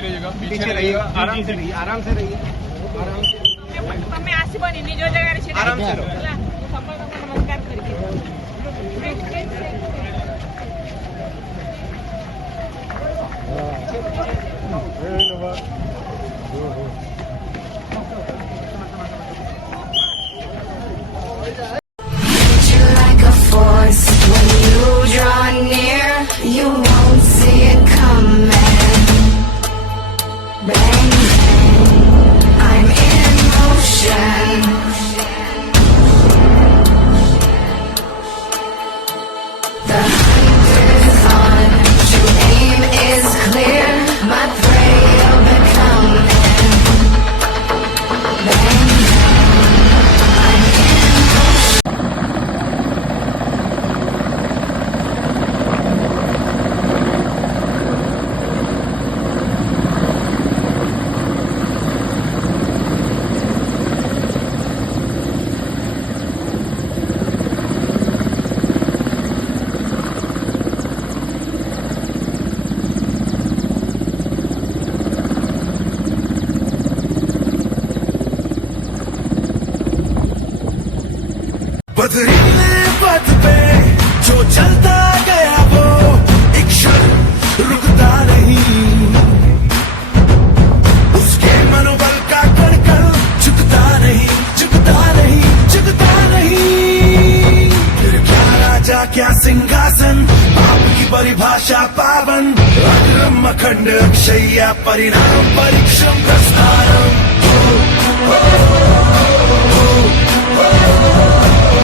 से रहिएगा, पीछे रहिए, आराम से रहिए, आराम से रहिए, आराम से તમે આસી બની જો જગ્યાએ છે આરામ से रहो। નમસ્કાર કરી Like a force when you draw near, you won't see it coming. Bang, bang, I'm in motion. The hunt is on, true aim is clear. My prey will become bang, bang, I'm in motion. बदरीले पथ पे जो चलता गया वो एक क्षण रुकता नहीं, उसके मनोबल का कण कण झुकता नहीं, झुकता नहीं, झुकता नहीं। फिर क्या राजा क्या सिंहासन, पाप की परिभाषा पावन, अग्रम अखंड अक्षय परिणाम परिश्रम प्रस्थानम।